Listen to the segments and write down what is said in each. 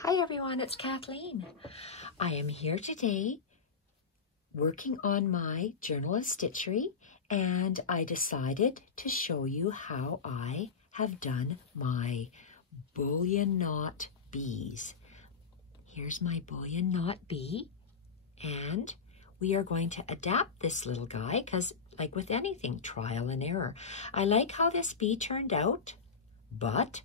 Hi everyone, it's Kathleen. I am here today working on my Journal of Stitchery, and I decided to show you how I have done my Bullion Knot Bees. Here's my Bullion Knot Bee, and we are going to adapt this little guy because, like with anything, trial and error. I like how this bee turned out, but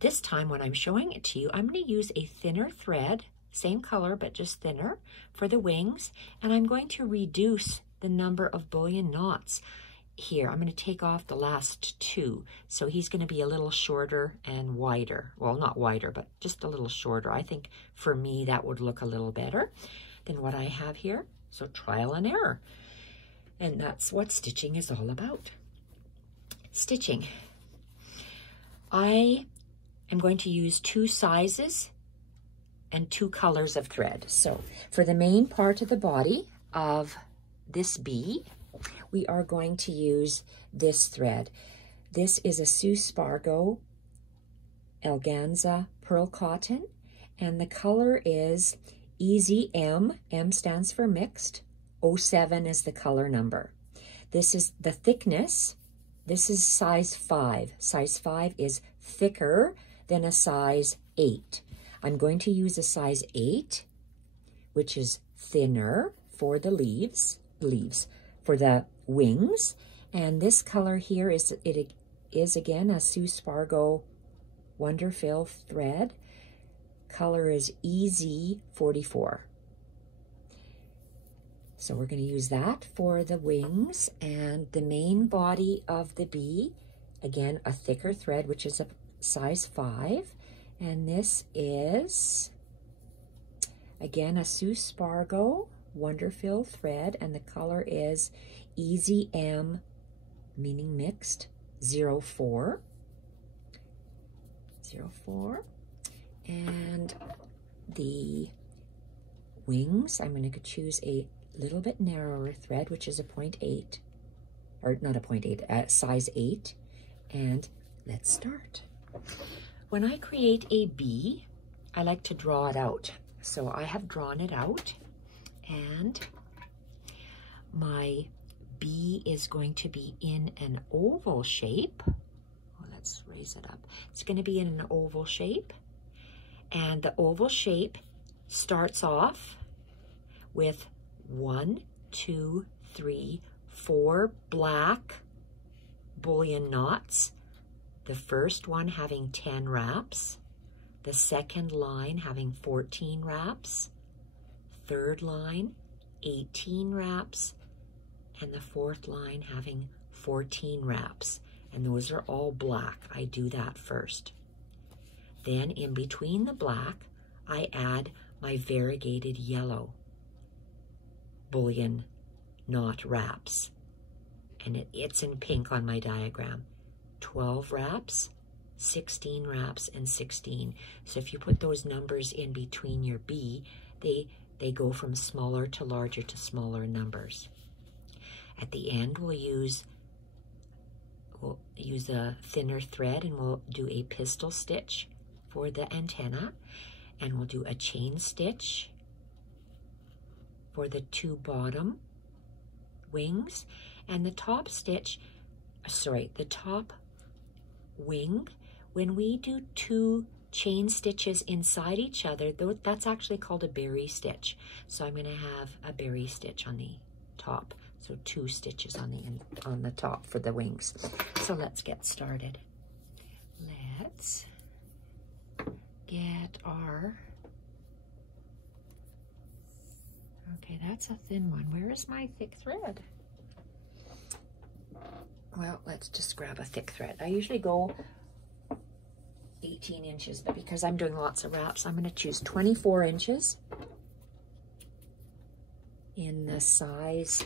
this time when I'm showing it to you, I'm going to use a thinner thread, same color but just thinner, for the wings, and I'm going to reduce the number of bullion knots here. I'm going to take off the last two, so he's going to be a little shorter and wider. Well, not wider, but just a little shorter. I think for me that would look a little better than what I have here. So trial and error. And that's what stitching is all about. Stitching. I am going to use two sizes and two colors of thread. So for the main part of the body of this bee, we are going to use this thread. This is a Sue Spargo Elganza Pearl Cotton, and the color is Easy M. M stands for mixed. 07 is the color number. This is the thickness. This is size 5. Size 5 is thicker than a size 8. I'm going to use a size 8, which is thinner for the leaves, for the wings. And this color here is again a Sue Spargo Wonderfill thread. Color is Easy 44. So we're going to use that for the wings, and the main body of the bee, again, a thicker thread, which is a size 5. And this is, again, a Sue Spargo Wonderfill thread, and the color is Easy M, meaning mixed, 04. 04. And the wings, I'm going to choose a little bit narrower thread, which is a 0.8, or not a 0.8, size 8. And let's start. When I create a bee, I like to draw it out. So I have drawn it out, and my bee is going to be in an oval shape. Oh, let's raise it up. It's going to be in an oval shape. And the oval shape starts off with 1, 2, 3, 4 black bullion knots. The first one having 10 wraps. The second line having 14 wraps. Third line, 18 wraps. And the fourth line having 14 wraps. And those are all black. I do that first. Then in between the black, I add my variegated yellow bullion knot wraps. And it's in pink on my diagram. 12 wraps, 16 wraps, and 16. So if you put those numbers in between your bee, they go from smaller to larger to smaller numbers. At the end, we'll use a thinner thread, and we'll do a pistol stitch for the antenna, and we'll do a chain stitch for the two bottom wings, and the top stitch, the top wing, when we do two chain stitches inside each other, that's actually called a berry stitch. So I'm going to have a berry stitch on the top. So 2 stitches on the top for the wings. So let's get started. Let's get our, okay, that's a thin one. Where is my thick thread? Well, let's just grab a thick thread. I usually go 18 inches, but because I'm doing lots of wraps, I'm going to choose 24 inches in the size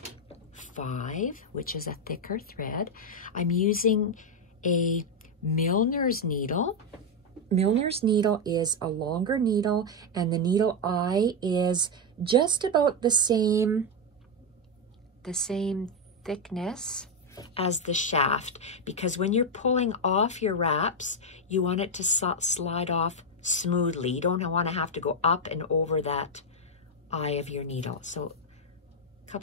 5, which is a thicker thread. I'm using a milliner's needle. Milliner's needle is a longer needle, and the needle eye is just about the same thickness as the shaft, because when you're pulling off your wraps, you want it to slide off smoothly. You don't want to have to go up and over that eye of your needle. So a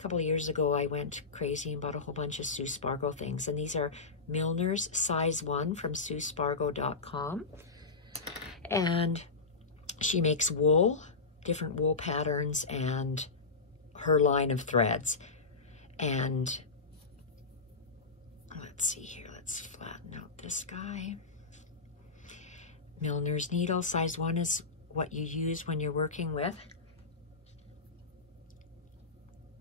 couple of years ago, I went crazy and bought a whole bunch of Sue Spargo things, and these are Milner's size 1 from SueSpargo.com, and she makes wool, different wool patterns, and her line of threads. And let's see here, let's flatten out this guy. Milner's needle, size 1 is what you use when you're working with.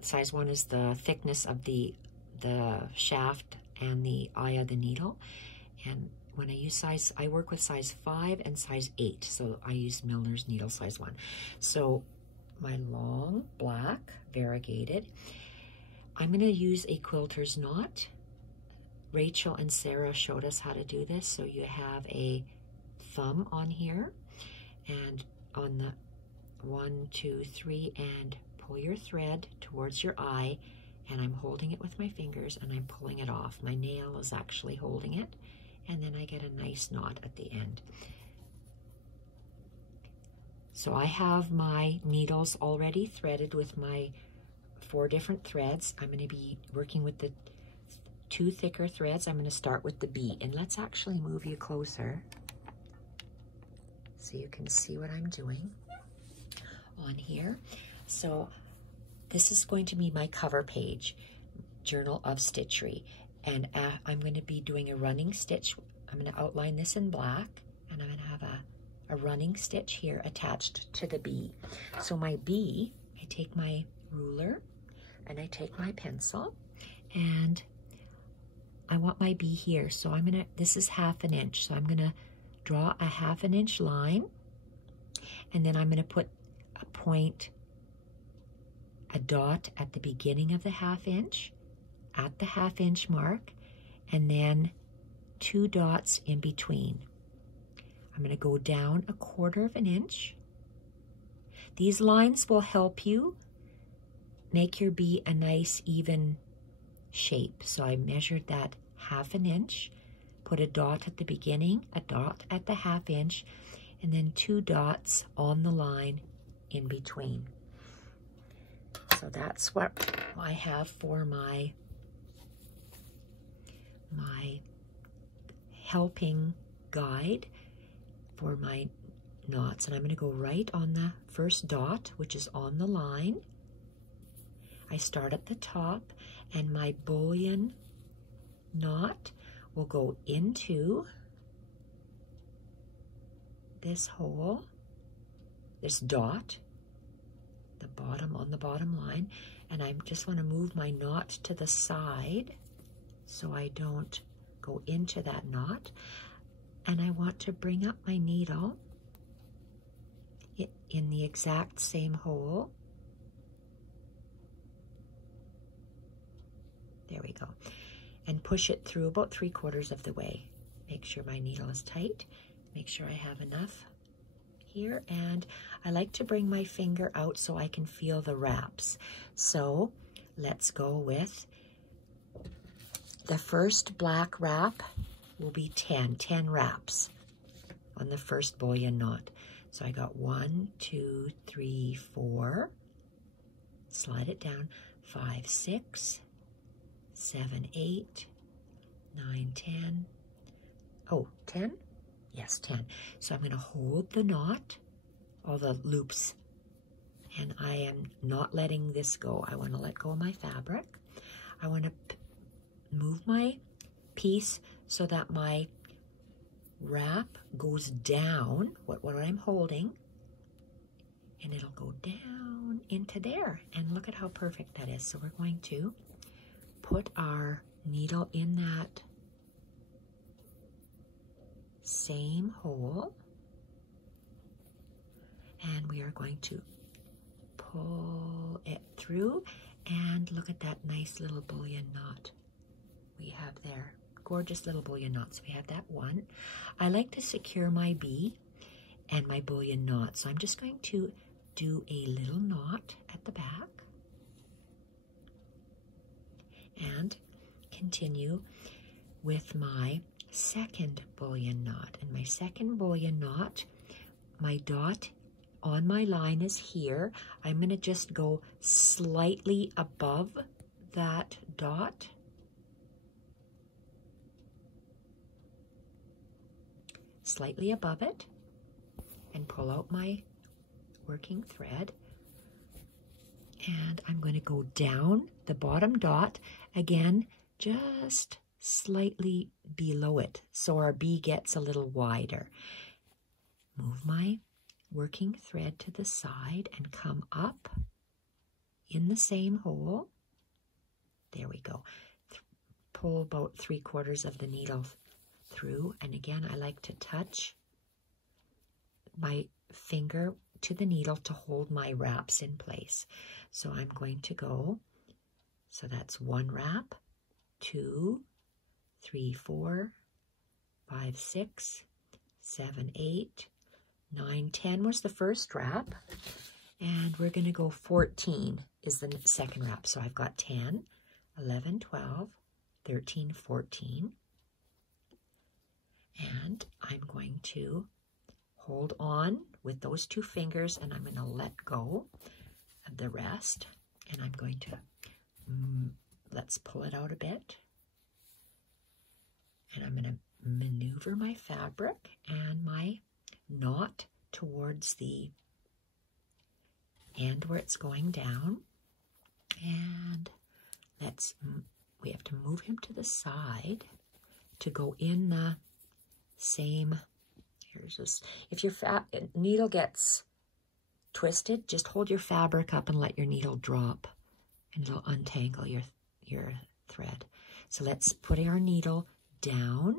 Size 1 is the thickness of the shaft and the eye of the needle. And when I work with size 5 and size 8, so I use Milner's needle size 1. So my long black variegated, I'm going to use a quilter's knot. Rachel and Sarah showed us how to do this. So you have a thumb on here, and on the 1, 2, 3, and pull your thread towards your eye, and I'm holding it with my fingers and I'm pulling it off. My nail is actually holding it, and then I get a nice knot at the end. So I have my needles already threaded with my 4 different threads. I'm going to be working with the 2 thicker threads. I'm going to start with the bee, and let's actually move you closer so you can see what I'm doing on here. So this is going to be my cover page, Journal of Stitchery, and I'm going to be doing a running stitch. I'm going to outline this in black, and I'm going to have a running stitch here attached to the bee. So my bee, I take my ruler and I take my pencil, and I want my bee here. So this is 1/2 inch, so I'm going to draw a 1/2 inch line, and then I'm going to put a point, a dot at the beginning of the 1/2 inch, at the 1/2 inch mark, and then 2 dots in between. I'm going to go down 1/4 inch. These lines will help you make your bee a nice even shape. So I measured that 1/2 inch, put a dot at the beginning, a dot at the 1/2 inch, and then 2 dots on the line in between. So that's what I have for my helping guide for my knots. And I'm going to go right on the first dot, which is on the line. I start at the top, and my bullion knot will go into this hole, this dot, the bottom, on the bottom line, and I just want to move my knot to the side so I don't go into that knot. And I want to bring up my needle in the exact same hole. There we go. And push it through about 3/4 of the way. Make sure my needle is tight. Make sure I have enough here. And I like to bring my finger out so I can feel the wraps. So let's go with the first black wrap will be 10 wraps on the first bullion knot. So I got 1, 2, 3, 4, slide it down, 5, 6, 7, 8, 9, 10. Oh, 10? Yes, 10. So I'm going to hold the knot, all the loops, and I am not letting this go. I want to let go of my fabric. I want to move my piece so that my wrap goes down, what I'm holding, and it'll go down into there. And look at how perfect that is. So we're going to put our needle in that same hole, and we are going to pull it through, and look at that nice little bullion knot we have there. Gorgeous little bullion knots. We have that one. I like to secure my bee and my bullion knot, so I'm just going to do a little knot at the back and continue with my second bullion knot. And my second bullion knot, my dot on my line is here. I'm going to just go slightly above that dot. Slightly above it, and pull out my working thread. And I'm going to go down the bottom dot again, just slightly below it, so our bee gets a little wider. Move my working thread to the side and come up in the same hole. There we go. Pull about 3/4 of the needle through, and again I like to touch my finger to the needle to hold my wraps in place. So I'm going to go, so that's 1 wrap, 2, 3, 4, 5, 6, 7, 8, 9, 10 was the first wrap, and we're going to go 14 is the second wrap. So I've got 10, 11, 12, 13, 14, and I'm going to hold on with those 2 fingers, and I'm going to let go of the rest, and I'm going to, let's pull it out a bit, and I'm going to maneuver my fabric and my knot towards the end where it's going down, and we have to move him to the side to go in the same. Here's this. If your needle gets twisted, just hold your fabric up and let your needle drop, and it'll untangle your thread. So let's put our needle down.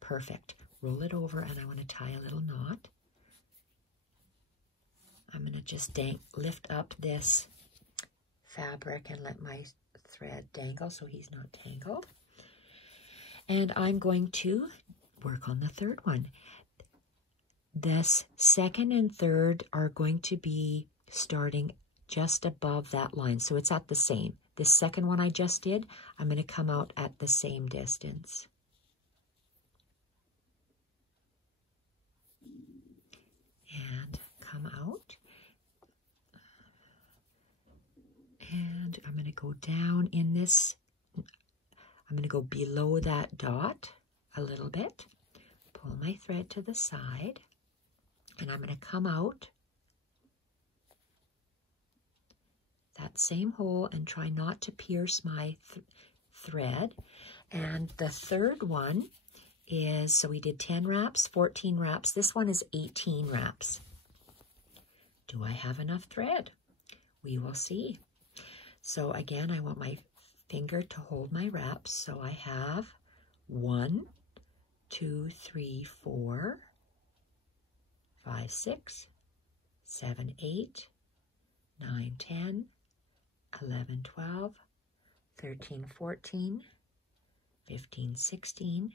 Perfect. Roll it over, and I want to tie a little knot. I'm going to just lift up this fabric and let my thread dangle so he's not tangled. And I'm going to work on the third one. This second and third are going to be starting just above that line, so it's at the same. This second one I just did, I'm going to come out at the same distance. And come out. And I'm going to go down in this. I'm going to go below that dot a little bit. Pull my thread to the side. And I'm going to come out that same hole and try not to pierce my thread. And the third one is, so we did 10 wraps, 14 wraps. This one is 18 wraps. Do I have enough thread? We will see. So again, I want my finger to hold my wraps. So I have 1, 2, 3, 4, 5, 6, 7, 8, 9, 10, 11, 12, 13, 14, 15, 16,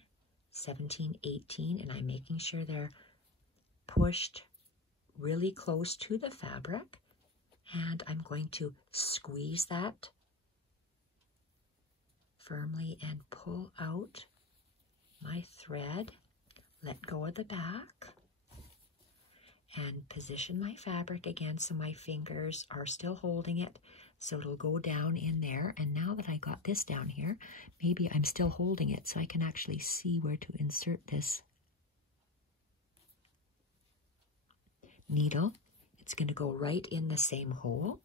17, 18, and I'm making sure they're pushed really close to the fabric, and I'm going to squeeze that firmly and pull out my thread, let go of the back, and position my fabric again so my fingers are still holding it, so it'll go down in there. And now that I got this down here, maybe I'm still holding it so I can actually see where to insert this needle. It's going to go right in the same hole.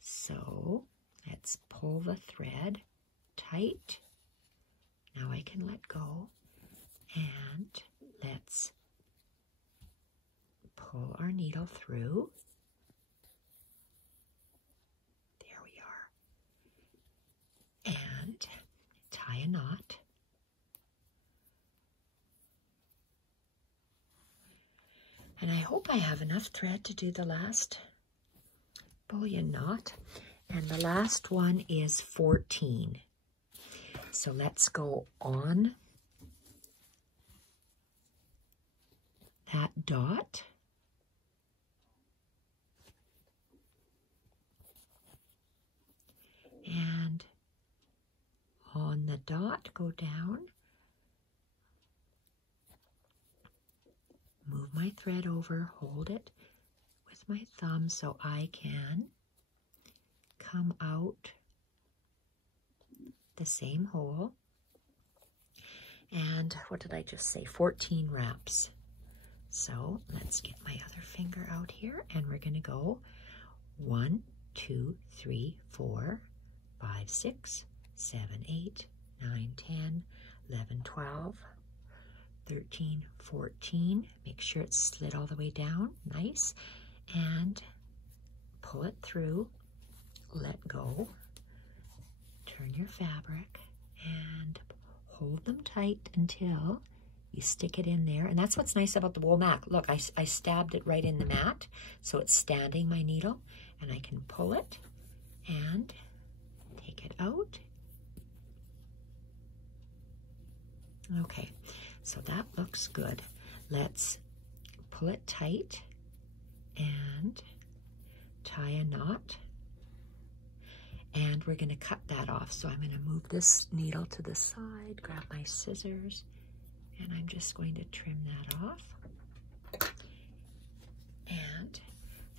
So let's pull the thread tight. Now I can let go, and let's pull our needle through. There we are. And tie a knot. And I hope I have enough thread to do the last bullion knot. And the last one is 14. So let's go on that dot. And dot, go down, move my thread over, hold it with my thumb so I can come out the same hole. And what did I just say? 14 wraps. So let's get my other finger out here, and we're going to go 1, 2, 3, 4, 5, 6, 7, 8, 9, 10, 11, 12, 13, 14. Make sure it's slid all the way down. Nice. And pull it through. Let go. Turn your fabric and hold them tight until you stick it in there. And that's what's nice about the wool mat. Look, I stabbed it right in the mat, so it's standing my needle, and I can pull it and take it out. Okay, so that looks good. Let's pull it tight and tie a knot. And we're going to cut that off. So I'm going to move this needle to the side, grab my scissors, and I'm just going to trim that off. And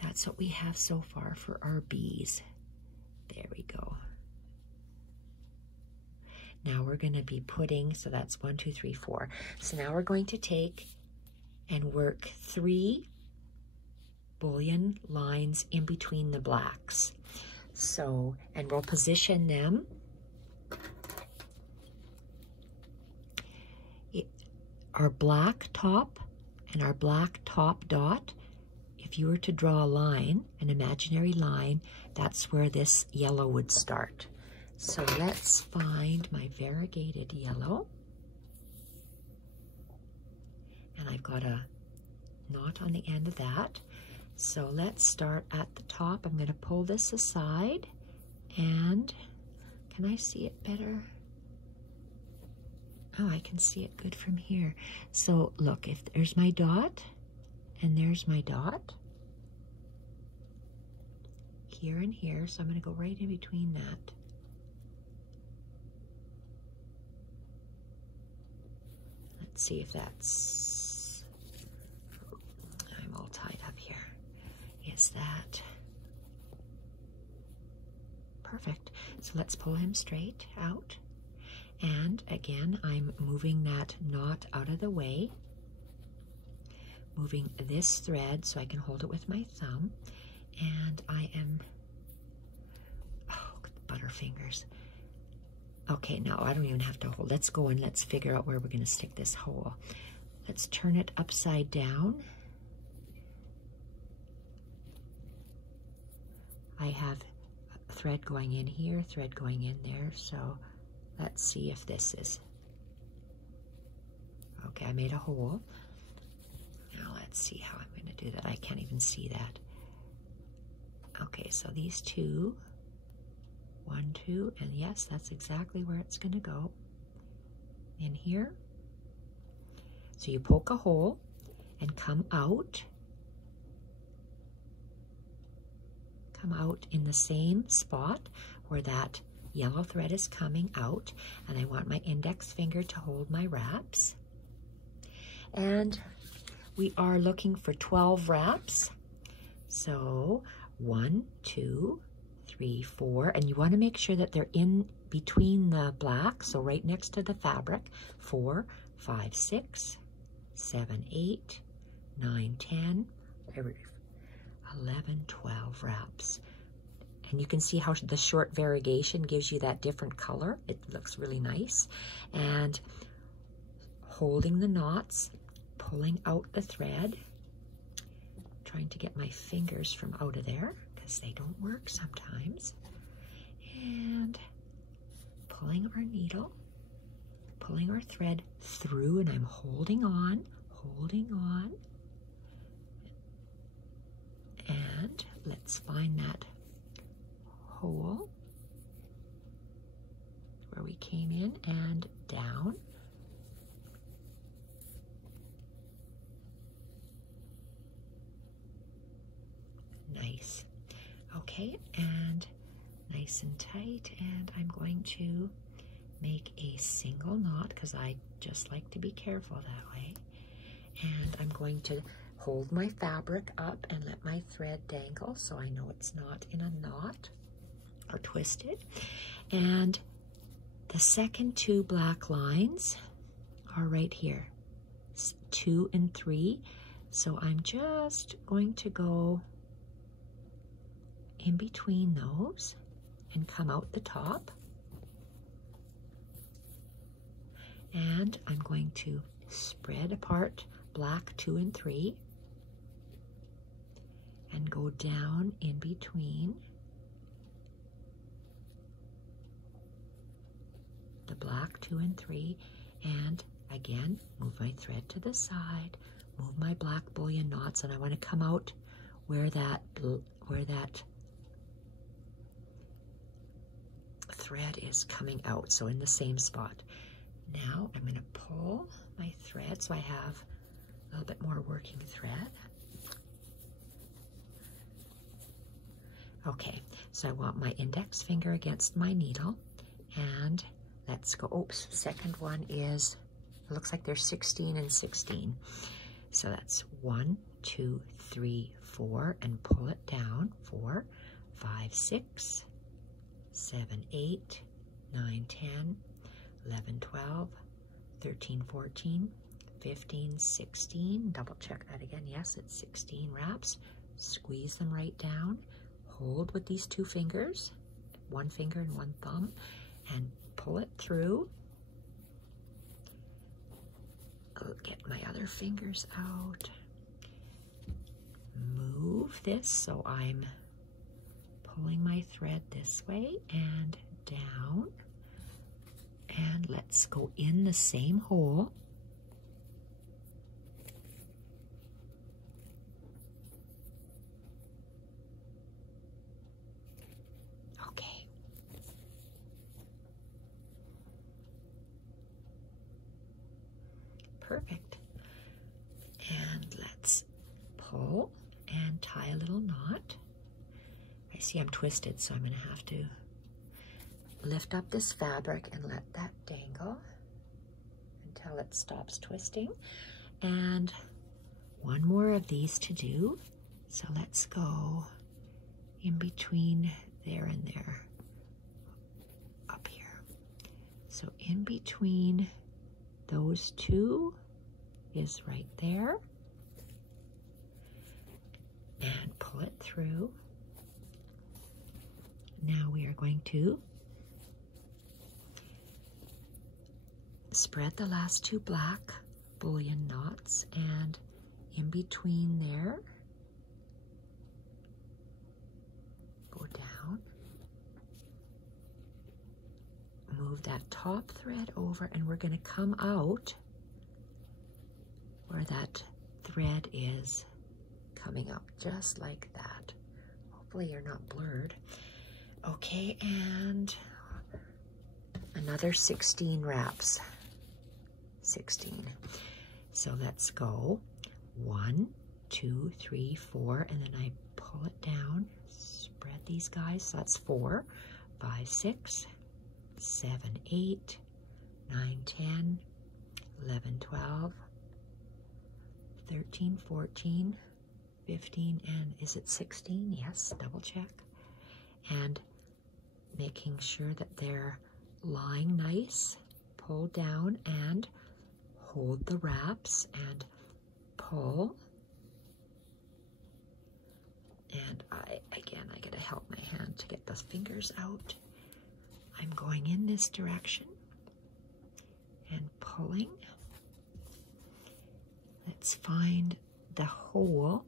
that's what we have so far for our bees. There we go. Now we're going to be putting, so that's 1, 2, 3, 4. So now we're going to take and work 3 bullion lines in between the blacks. So, and we'll position them our black top and our black top dot. If you were to draw a line, an imaginary line, that's where this yellow would start. So let's find my variegated yellow. And I've got a knot on the end of that. So let's start at the top. I'm going to pull this aside, and can I see it better? Oh, I can see it good from here. So look, if there's my dot, and there's my dot, here and here, so I'm going to go right in between that. Let's see if that's, I'm all tied up here. Is that perfect? So let's pull him straight out, and again I'm moving that knot out of the way, moving this thread so I can hold it with my thumb, and I am, oh, the butterfingers. Okay, now I don't even have to hold. Let's go and let's figure out where we're going to stick this hole. Let's turn it upside down. I have a thread going in here, thread going in there, so let's see if this is, okay, I made a hole. Now let's see how I'm going to do that. I can't even see that. Okay, so these two, 1, 2, and yes, that's exactly where it's going to go, in here. So you poke a hole and come out in the same spot where that yellow thread is coming out, and I want my index finger to hold my wraps. And we are looking for 12 wraps. So 1, 2, 3, 4, and you want to make sure that they're in between the black, so right next to the fabric. 4, 5, 6, 7, 8, 9, 10, 11, 12 wraps. And you can see how the short variegation gives you that different color. It looks really nice. And holding the knots, pulling out the thread, trying to get my fingers from out of there because they don't work sometimes. And pulling our needle, pulling our thread through, and I'm holding on. And let's find that hole where we came in and down. Nice. Okay, and nice and tight, and I'm going to make a single knot because I just like to be careful that way. And I'm going to hold my fabric up and let my thread dangle so I know it's not in a knot or twisted. And the second 2 black lines are right here, 2 and 3. So I'm just going to go in between those and come out the top. And I'm going to spread apart black 2 and 3 and go down in between the black 2 and 3, and again move my thread to the side, move my black bullion knots, and I want to come out where that thread is coming out, so in the same spot. Now I'm going to pull my thread so I have a little bit more working thread. Okay, so I want my index finger against my needle, and let's go. Oops, second one is, it looks like there's 16 and 16. So that's 1, 2, 3, 4, and pull it down. 4, 5, 6, 7, 8, 9, 10, 11, 12, 13, 14, 15, 16. Double check that again. Yes, it's 16 wraps. Squeeze them right down. Hold with these 2 fingers, 1 finger and 1 thumb, and pull it through. I'll get my other fingers out. Move this so I'm pulling my thread this way and down. And let's go in the same hole. Okay. Perfect. And let's pull and tie a little knot. I see I'm twisted, so I'm going to have to lift up this fabric and let that dangle until it stops twisting. And one more of these to do. So let's go in between there and there, up here. So in between those 2 is right there. And pull it through. Now we are going to spread the last 2 black bullion knots, and in between there, go down, move that top thread over, and we're going to come out where that thread is coming up, just like that. Hopefully you're not blurred. Okay, and another 16 wraps. 16. So let's go 1, 2, 3, 4, and then I pull it down, spread these guys. So that's 4, 5, 6, 7, 8, 9, 10, 11, 12, 13, 14, 15, and is it 16? Yes, double check. And making sure that they're lying nice, pull down and hold the wraps and pull. And I gotta help my hand to get those fingers out. I'm going in this direction and pulling. Let's find the hole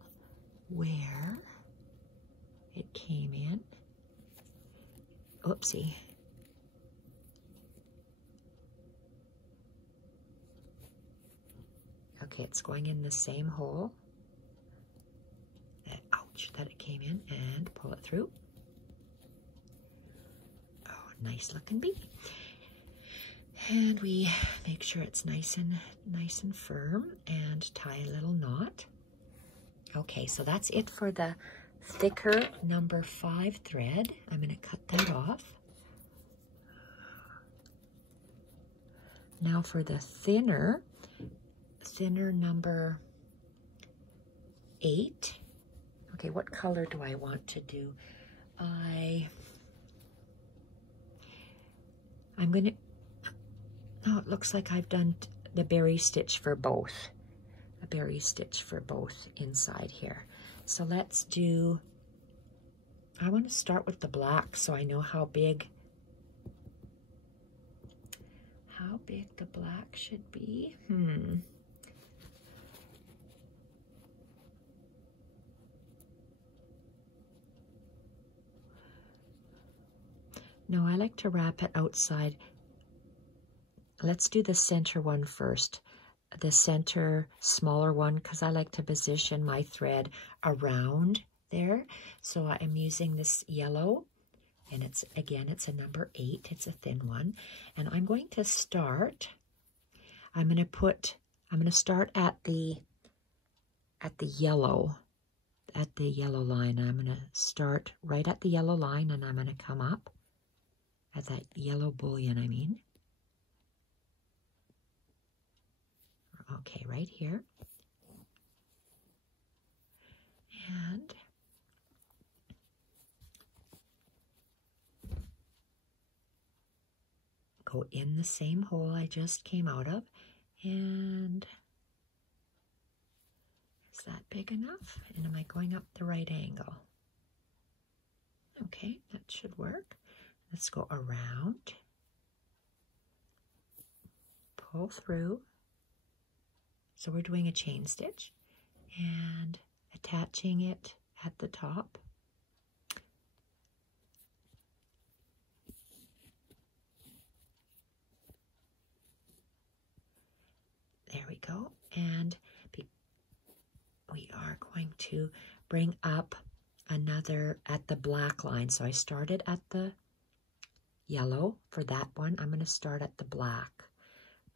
where it came in. Oopsie. Okay, it's going in the same hole. Ouch, that it came in, and pull it through. Oh, nice looking bee. And we make sure it's nice and firm and tie a little knot. Okay, so that's it for the thicker number 5 thread. I'm going to cut that off. Now for the thinner number 8. Okay, what color do I want to do? I'm gonna, oh, it looks like I've done the berry stitch for both. A berry stitch for both inside here. So let's do, I want to start with the black so I know how big the black should be. No, I like to wrap it outside. Let's do the center one first. The center smaller one, because I like to position my thread around there. So I'm using this yellow, and it's a number 8. It's a thin one. And I'm going to start, I'm going to start at the yellow line. I'm going to start right at the yellow line, and I'm going to come up at that yellow bullion, I mean. Okay, right here. And go in the same hole I just came out of. And is that big enough? And am I going up the right angle? Okay, that should work. Let's go around, pull through. So we're doing a chain stitch and attaching it at the top. There we go. And we are going to bring up another at the black line. So I started at the yellow for that one. I'm going to start at the black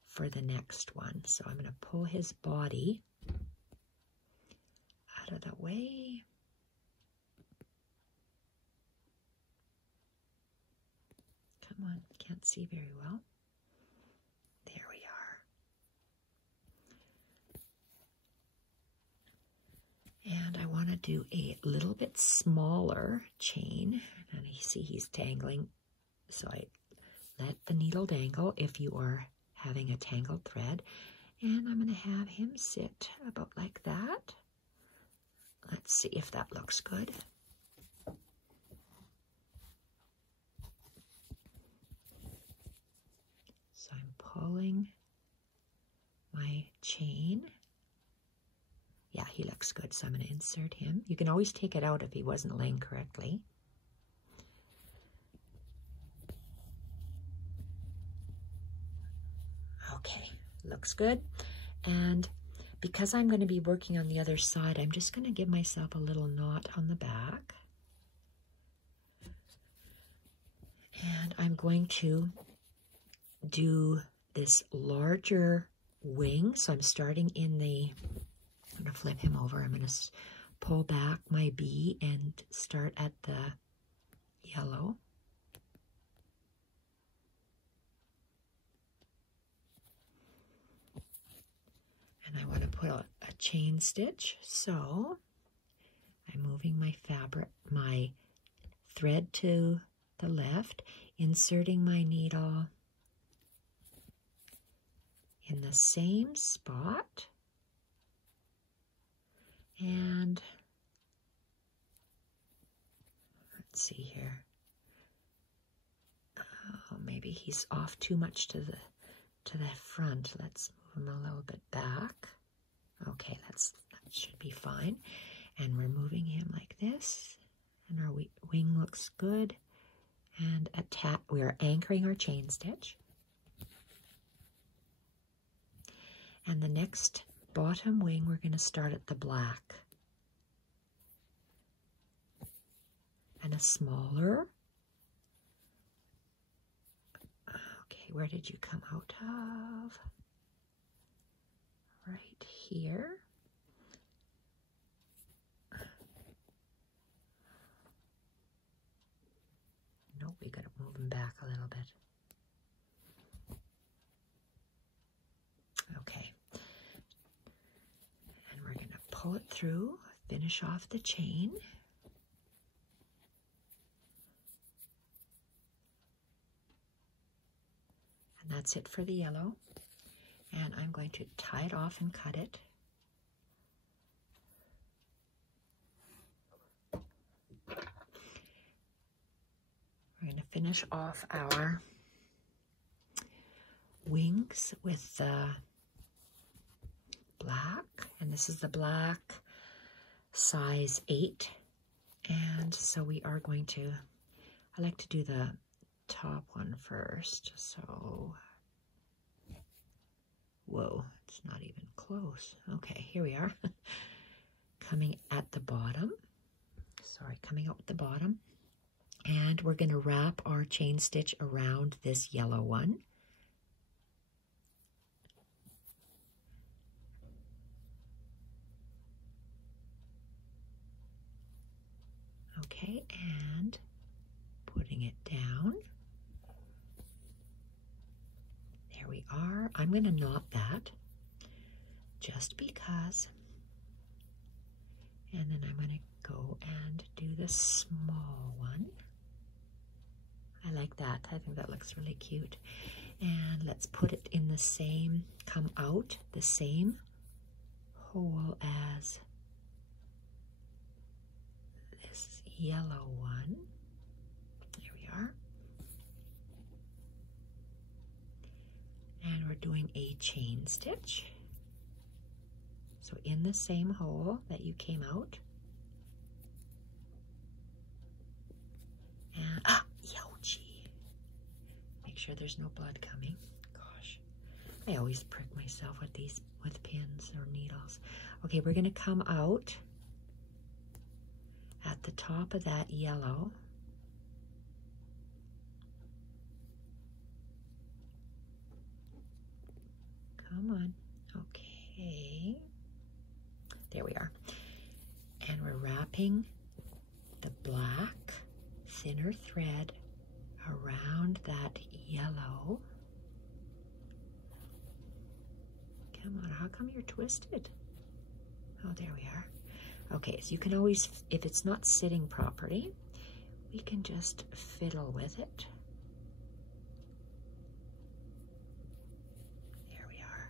for the next one. So I'm going to pull his body out of the way. Come on, can't see very well. There we are. And I want to do a little bit smaller chain. And you see he's tangling. So I let the needle dangle if you are having a tangled thread, and I'm going to have him sit about like that. Let's see if that looks good. So I'm pulling my chain. Yeah, he looks good, so I'm going to insert him. You can always take it out if he wasn't laying correctly. Okay, looks good. And because I'm going to be working on the other side, I'm just going to give myself a little knot on the back. And I'm going to do this larger wing. So I'm starting in the, I'm going to flip him over. I'm going to pull back my bee and start at the yellow. And I want to put a chain stitch, so I'm moving my fabric, my thread to the left, inserting my needle in the same spot, and let's see here. Oh, maybe he's off too much to the front. Let's move him a little bit back. Okay, that should be fine. And we're moving him like this, and our wing looks good. And we are anchoring our chain stitch. And the next bottom wing, we're going to start at the black. And a smaller. Okay, where did you come out of? Right here. Nope, we got to move him back a little bit. pull it through, finish off the chain. And that's it for the yellow. And I'm going to tie it off and cut it. We're going to finish off our wings with the black, and this is the black size 8. And so we are going to, I like to do the top one first. So, whoa, it's not even close. Okay, here we are. Coming at the bottom. Sorry, coming out the bottom. And we're going to wrap our chain stitch around this yellow one. Okay, and putting it down. There we are. I'm going to knot that just because. And then I'm going to go and do the small one. I like that. I think that looks really cute. And let's put it in the same, come out the same hole as this yellow one. There we are. And we're doing a chain stitch. So in the same hole that you came out. And, ouchie. Make sure there's no blood coming. Gosh, I always prick myself with these, with pins or needles. Okay, we're gonna come out at the top of that yellow. Come on, okay. There we are. And we're wrapping the black thinner thread around that yellow. Come on, how come you're twisted? Oh, there we are. Okay, so you can always, if it's not sitting properly, we can just fiddle with it. There we are.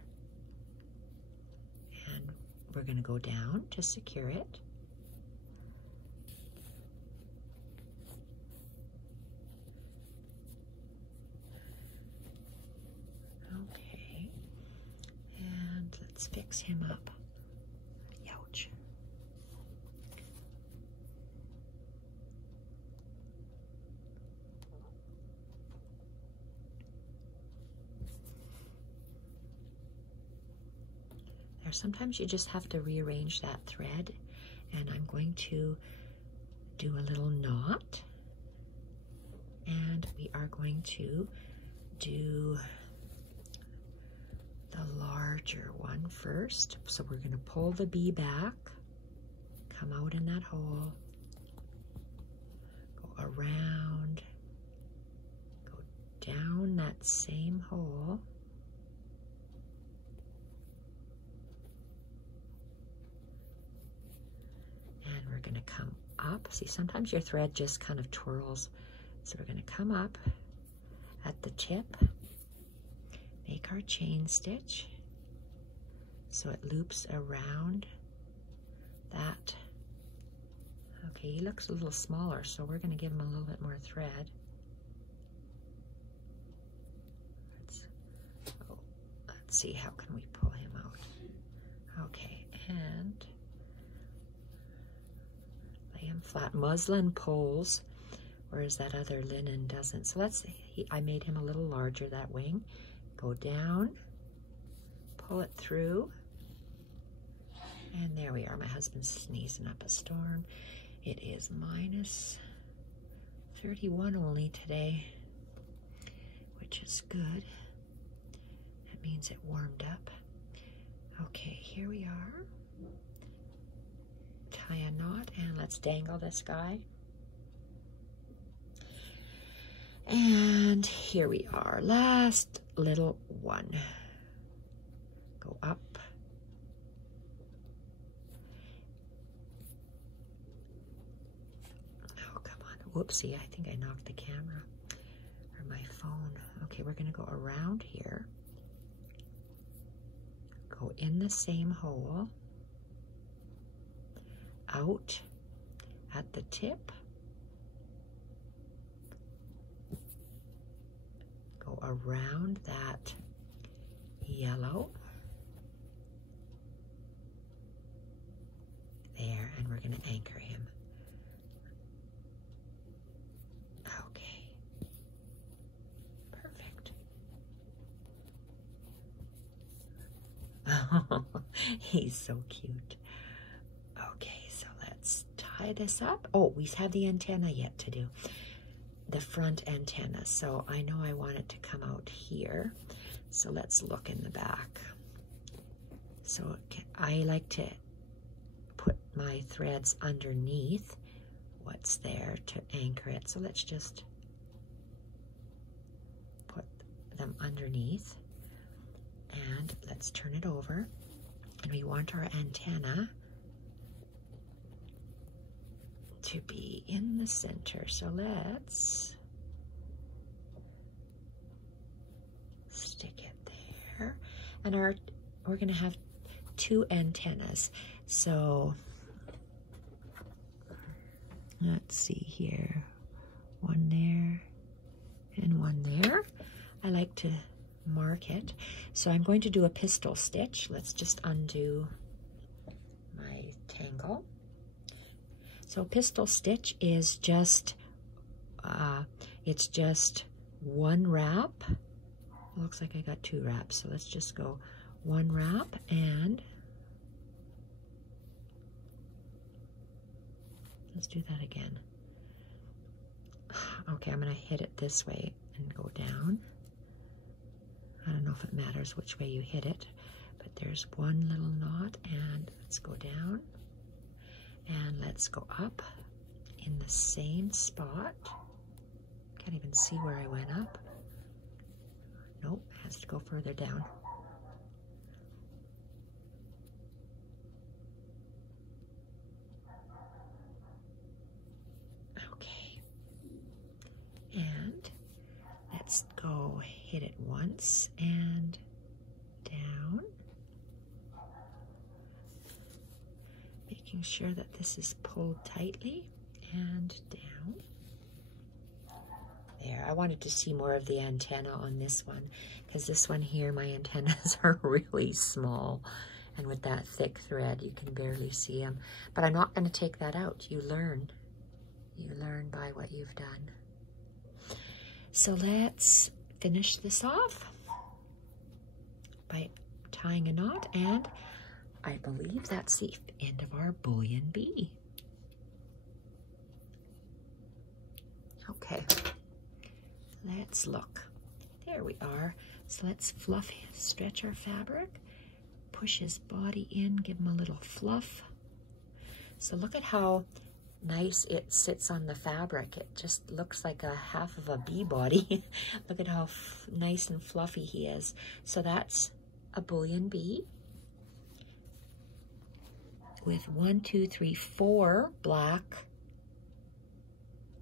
And we're going to go down to secure it. Okay, and let's fix him up. Ouch. There, sometimes you just have to rearrange that thread, and I'm going to do a little knot, and we are going to do the larger one first. So we're going to pull the bee back, come out in that hole, go around, go down that same hole, and we're going to come up. See, sometimes your thread just kind of twirls. So we're going to come up at the tip, make our chain stitch so it loops around that. Okay, he looks a little smaller, so we're going to give him a little bit more thread. Let's see, how can we pull him out? Okay, and lay him flat. Muslin pulls, whereas that other linen doesn't. So let's see, I made him a little larger, that wing. Go down, pull it through, and there we are. My husband's sneezing up a storm. It is minus 31 only today, which is good. That means it warmed up. Okay, here we are. Tie a knot, and let's dangle this guy. And here we are, last little one. Go up whoopsie, I think I knocked the camera or my phone. Okay, we're going to go around here. Go in the same hole, out at the tip, go around that yellow, there, and we're going to anchor him. Okay, perfect. Oh, he's so cute. Okay, so let's tie this up. Oh, we have the antenna yet to do. The front antenna. So I know I want it to come out here. So let's look in the back. So I like to put my threads underneath what's there to anchor it. So let's just put them underneath. And let's turn it over. And we want our antenna to be in the center. So let's stick it there. And we're going to have 2 antennas. So let's see here. 1 there and 1 there. I like to mark it. So I'm going to do a pistol stitch. Let's just undo my tangle. So pistol stitch is just, it's just 1 wrap. Looks like I got 2 wraps. So let's just go 1 wrap and let's do that again. Okay, I'm going to hit it this way and go down. I don't know if it matters which way you hit it, but there's 1 little knot, and let's go down, and let's go up in the same spot. Can't even see where I went up. Nope, has to go further down. Okay, and let's go hit it once and down, making sure that this is pulled tightly, and down. There, I wanted to see more of the antenna on this one, because this one here, my antennas are really small, and with that thick thread you can barely see them. But I'm not going to take that out. You learn by what you've done. So let's finish this off by tying a knot, and I believe that's the end of our bullion bee. Okay, let's look. There we are. So let's stretch our fabric, push his body in, give him a little fluff. So look at how nice it sits on the fabric. It just looks like a half of a bee body. Look at how nice and fluffy he is. So that's a bullion bee with 1, 2, 3, 4 black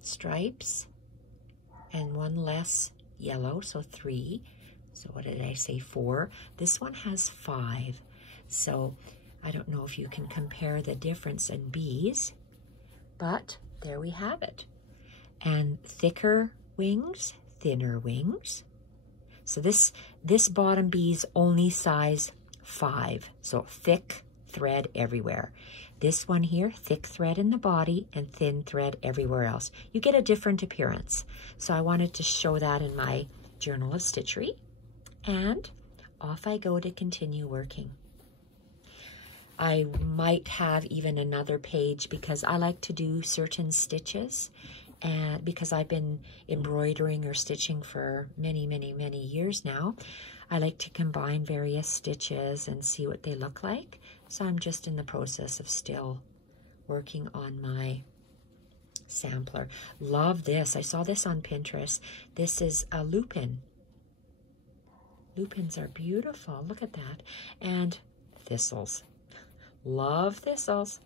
stripes and 1 less yellow, so 3. So what did I say, 4? This one has 5. So I don't know if you can compare the difference in bees, but there we have it. And thicker wings, thinner wings. So this bottom bee's only size 5, so thick thread everywhere. This one here, thick thread in the body and thin thread everywhere else. You get a different appearance. So I wanted to show that in my Journal of Stitchery. And off I go to continue working. I might have even another page because I like to do certain stitches, and because I've been embroidering or stitching for many, many, many years now, I like to combine various stitches and see what they look like. So I'm just in the process of still working on my sampler. Love this. I saw this on Pinterest. This is a lupin. Lupins are beautiful. Look at that. And thistles. Love thistles.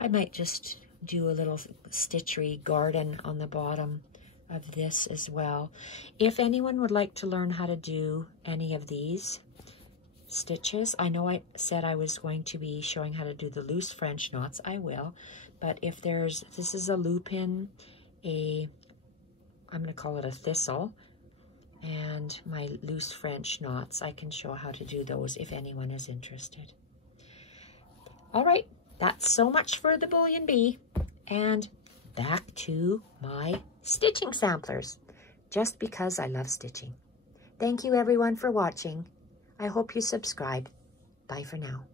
I might just do a little stitchery garden on the bottom of this as well. If anyone would like to learn how to do any of these stitches, I know I said I was going to be showing how to do the loose French knots. I will, but if there's, this is a lupin, I'm going to call it a thistle, and my loose French knots, I can show how to do those if anyone is interested. All right, that's so much for the Bullion Bee, and back to my stitching samplers, just because I love stitching. Thank you everyone for watching. I hope you subscribe. Bye for now.